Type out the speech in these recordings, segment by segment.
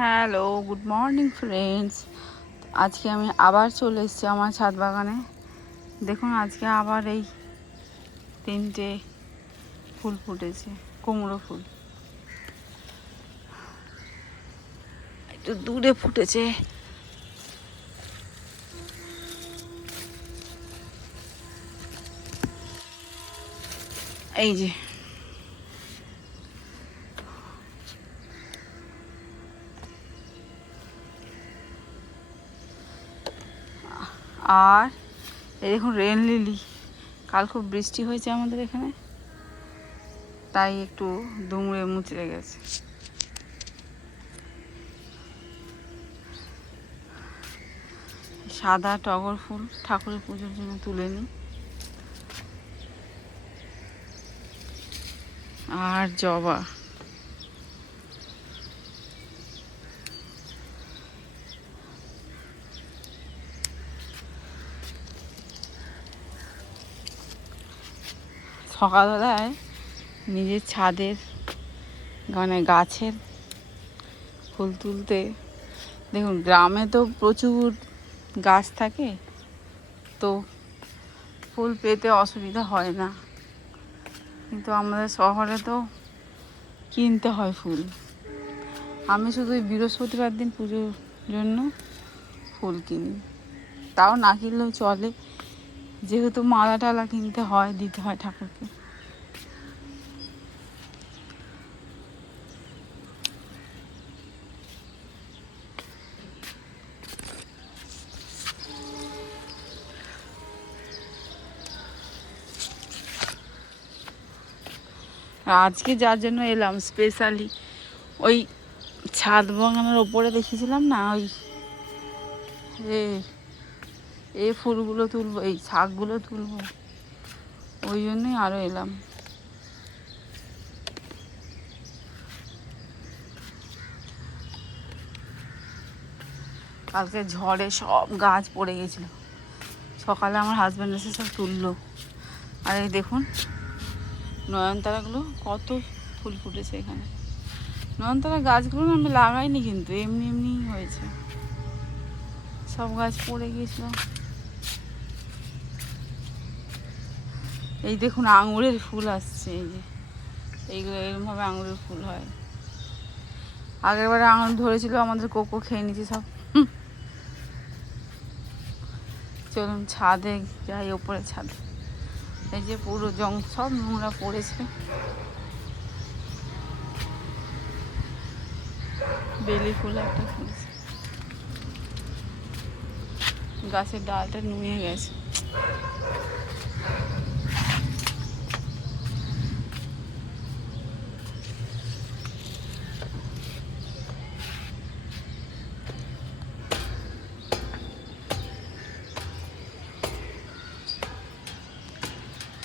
Hello, good morning friends. আজকে আমি আবার চলে এসেছি আমার ছাদ বাগানে। দেখুন আজকে আবার এই 3টে ফুল ফুটেছে, কুমড়ো ফুল। একটু দূরে ফুটেছে, এই যে। আর এই দেখুন রেন লিলি। কাল খুব বৃষ্টি হয়েছে আমাদের এখানে, তাই একটু দুমড়ে মুচড়ে গেছে। সাদা টগর ফুল ঠাকুরের পুজোর জন্য তুলে নিই। আর জবা, সকালবেলায় নিজের ছাদের মানে গাছের ফুল তুলতে, দেখুন গ্রামে তো প্রচুর গাছ থাকে, তো ফুল পেতে অসুবিধা হয় না, কিন্তু আমাদের শহরে তো কিনতে হয় ফুল। আমি শুধু বৃহস্পতিবার দিন পুজোর জন্য ফুল কিনি, তাও না কিনলেও চলে, যেহেতু মালা টালা কিনতে হয়, দিতে হয় ঠাকুরকে। আজকে যার জন্য এলাম স্পেশালি, ওই ছাদ বাগানের ওপরে দেখেছিলাম না, ওই এই ফুলগুলো তুলবো, এই শাকগুলো তুলবো, ওই জন্যই আরও এলাম। কালকে ঝড়ে সব গাছ পড়ে গেছিল, সকালে আমার হাজব্যান্ড এসে সব তুললো। আর এই দেখুন নয়নতারাগুলো কত ফুল ফুটেছে এখানে। নয়নতারা গাছগুলো না আমি লাগাইনি, কিন্তু এমনি এমনি হয়েছে, সব গাছ পড়ে গিয়েছিল। এই দেখুন আঙুরের ফুল আসছে, এই যে এইগুলো এরকমভাবে আঙুরের ফুল হয়। আগেরবারে আঙুর ধরেছিল, আমাদের কোকো খেয়ে নিয়েছে সব। চলুন ছাদে যাই, ওপরে ছাদে। এই যে পুরো সব নোংরা পড়েছে। বেলি ফুল একটা ফুলেছে, গাছের ডালটা নুয়ে গেছে।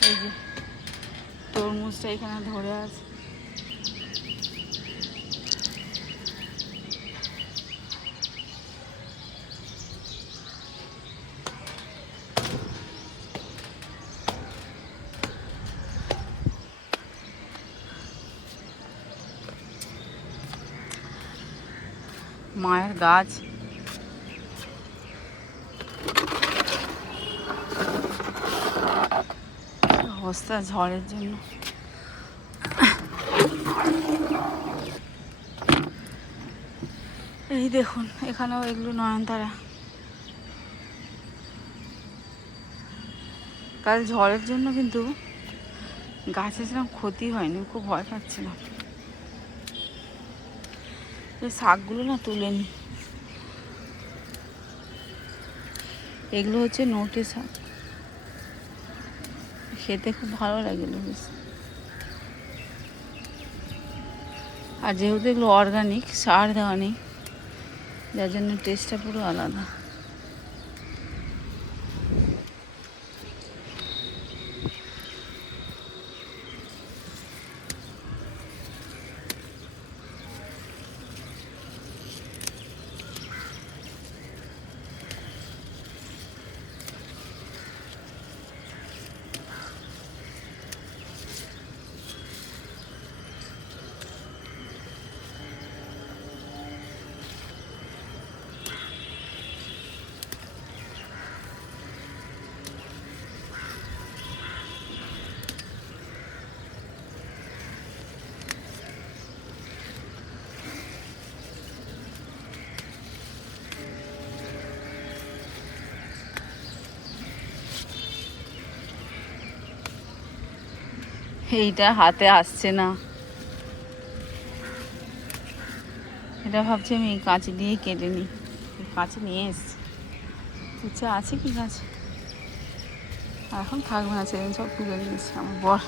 এই যে তরমুজটা এখানে ধরে আছে। মায়ের গাছ, অবস্থা ঝড়ের জন্য। এই দেখুন এখানেও এগুলো নয়নতারা। কাল ঝড়ের জন্য কিন্তু গাছের সেরকম ক্ষতি হয়নি, খুব ভয় পাচ্ছিলাম। এই শাকগুলো না তুলে নি, এগুলো হচ্ছে নোটে শাক, খেতে খুব ভালো লাগে বেশ। আর যেহেতু এগুলো অর্গানিক, সার দেওয়া নেই, যার জন্য টেস্টটা পুরো আলাদা। এইটা হাতে আসছে না, এটা ভাবছি আমি কাঁচি দিয়ে কেটে নিই। কাঁচি নিয়ে এসছি, উচ্ছে আছে কি গাছে? এখন থাকবে না, সেদিন সব তুলে নিয়েছি আমার বর।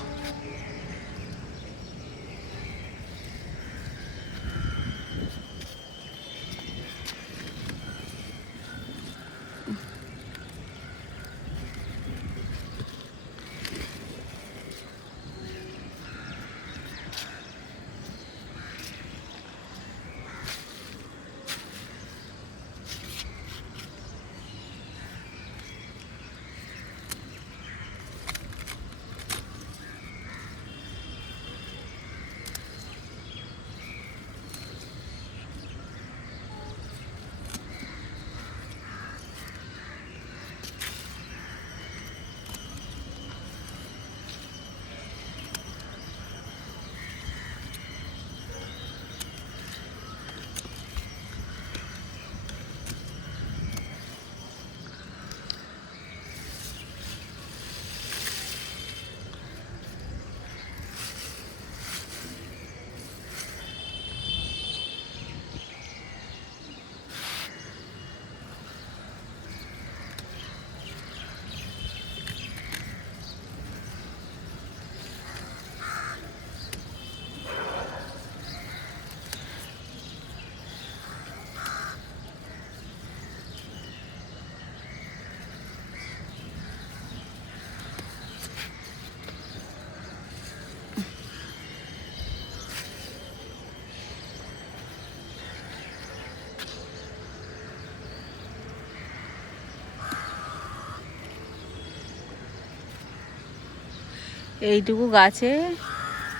এইটুকু গাছে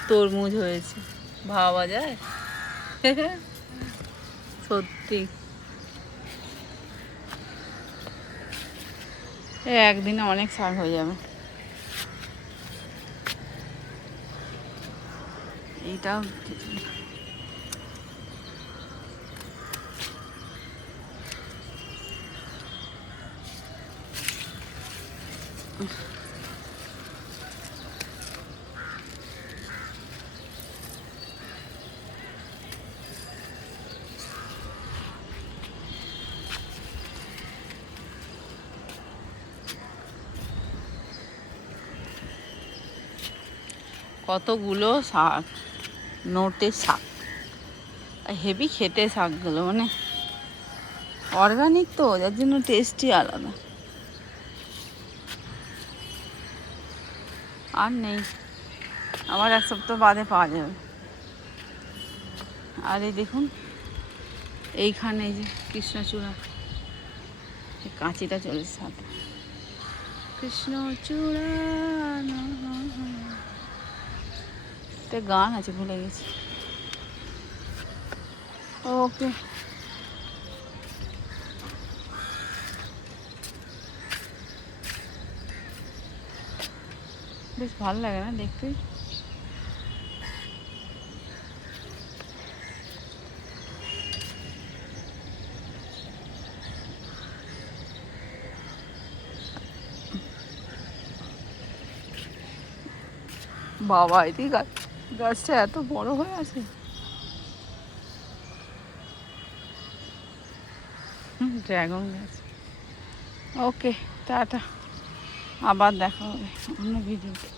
তরমুজ হয়েছে, ভাবা যায়? সত্যি একদিনে অনেক শাক হয়ে যাবে। এইটাও কতগুলো শাক, নোটে শাক, হেভি খেতে শাকগুলো, মানে অর্গানিক তো, যার জন্য টেস্টই আলাদা। আর নেই, আবার এক সপ্তাহ বাদে পাওয়া যাবে। আর এই দেখুন এইখানে যে কৃষ্ণচূড়া, কাঁচিটা চলেছে সাথে, কৃষ্ণচূড়া একটা গান আছে, ভুলে গেছি। ওকে, বেশ ভালো লাগে না দেখতে? বাবা, এদিকে গাছটা এত বড় হয়ে আছে। ড্রাগন গাছ। ওকে, টাটা, আবার দেখা হবে অন্য ভিডিওতে।